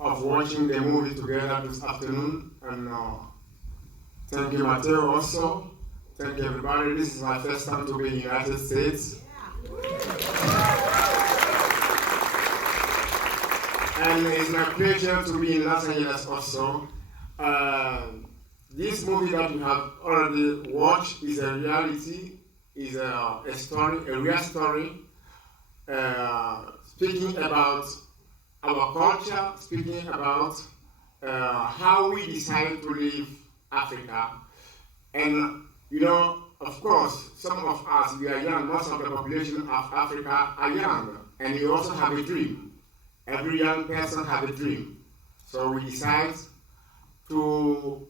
of watching the movie together this afternoon. And thank you, Matteo, also. Thank you, everybody. This is my first time to be in the United States. And it's my pleasure to be in Los Angeles also. This movie that you have already watched is a reality, is a story, a real story, speaking about our culture, speaking about how we decided to leave Africa. And you know, of course, some of us, we are young, most of the population of Africa are young, and we also have a dream. Every young person has a dream. So we decide to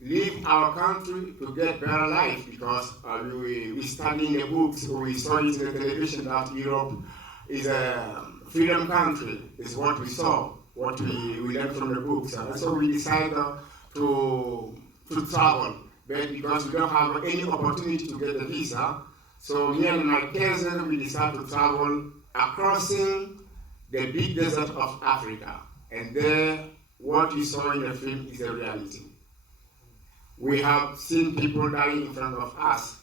leave our country to get better life, because we study in the books, we saw it in the television that Europe is a freedom country, is what we saw, what we learned from the books. And so we decided to travel. But because we don't have any opportunity to get a visa, so me and my cousin, we decided to travel crossing the big desert of Africa. And there, what you saw in the film is a reality. We have seen people dying in front of us.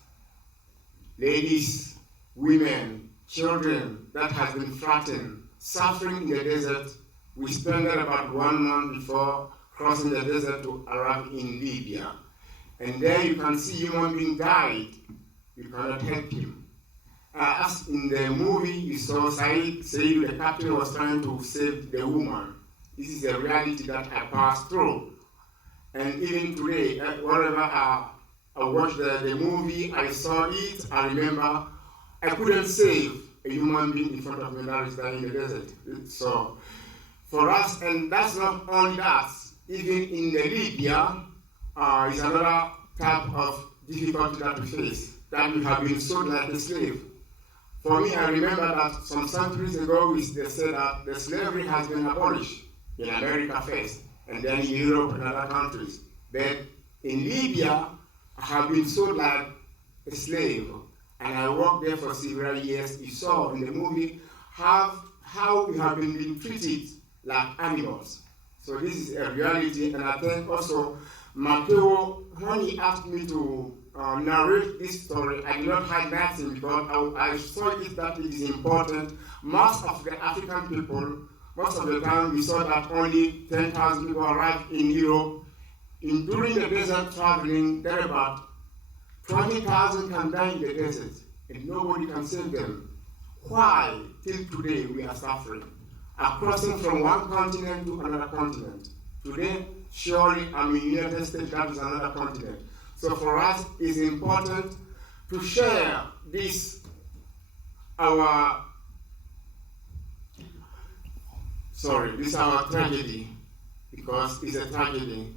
Ladies, women, children that have been frightened, suffering in the desert. We spent there about 1 month before crossing the desert to arrive in Libya. And there you can see human being died. You cannot help him. As in the movie, you saw Said, the captain was trying to save the woman. This is a reality that I passed through. And even today, whenever I watched the movie, I saw it, I remember, I couldn't save a human being in front of me that is dying in the desert. So, for us, and that's not only that, even in the Libya, is another type of difficulty that we face, that we have been sold like a slave. For me, I remember that some centuries ago, they said that the slavery has been abolished in America first, and then in Europe and other countries. But in Libya, I have been sold like a slave, and I worked there for several years. You saw in the movie how we have been being treated like animals. So this is a reality, and I think also Matteo, when he asked me to narrate this story, I did not hide nothing, because I saw it that it is important. Most of the African people, most of the time we saw that only 10,000 people arrived in Europe. During the desert traveling, there are about 20,000 can die in the desert, and nobody can save them. Why, till today, we are suffering? Crossing from one continent to another continent. Today, surely, I'm in the United States, that is another continent. So for us, it's important to share this, our tragedy, because it's a tragedy.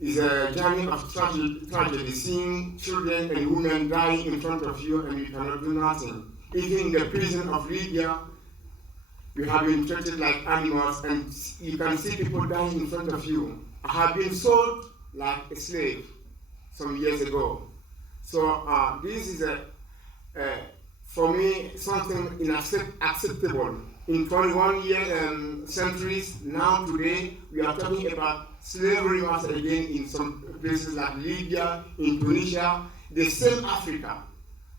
It's a journey of tragedy, seeing children and women dying in front of you and you cannot do nothing. Even in the prison of Libya, we have been treated like animals, and you can see people dying in front of you. I have been sold like a slave some years ago. So this is for me, something unacceptable. In 21 centuries, now today, we are talking about slavery once again in some places like Libya, in Tunisia, the same Africa.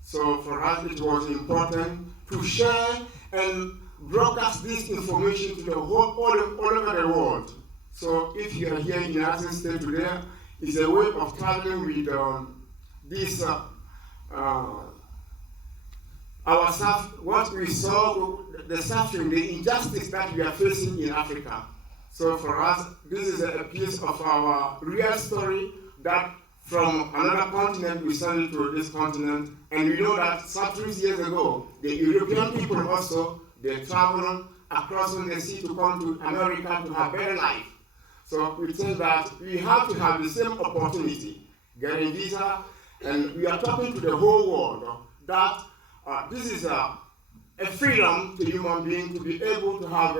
So for us, it was important to share and broadcast this information to the whole, all over the world. So if you are here in the United States today, it's a way of traveling with this, what we saw, the suffering, the injustice that we are facing in Africa. So for us, this is a piece of our real story that from another continent we send it to this continent. And we know that centuries years ago, the European people also, they traveled across the sea to come to America to have better life. So we think that we have to have the same opportunity, getting visa, and we are talking to the whole world that this is a freedom to human being to be able to have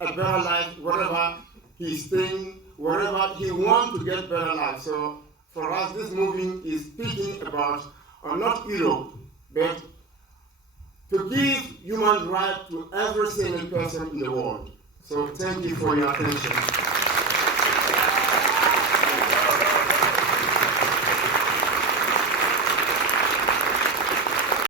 a better life wherever he's staying, wherever he wants to get better life. So for us, this movie is speaking about not Europe, but to give human rights to every single person in the world. So thank you for your attention.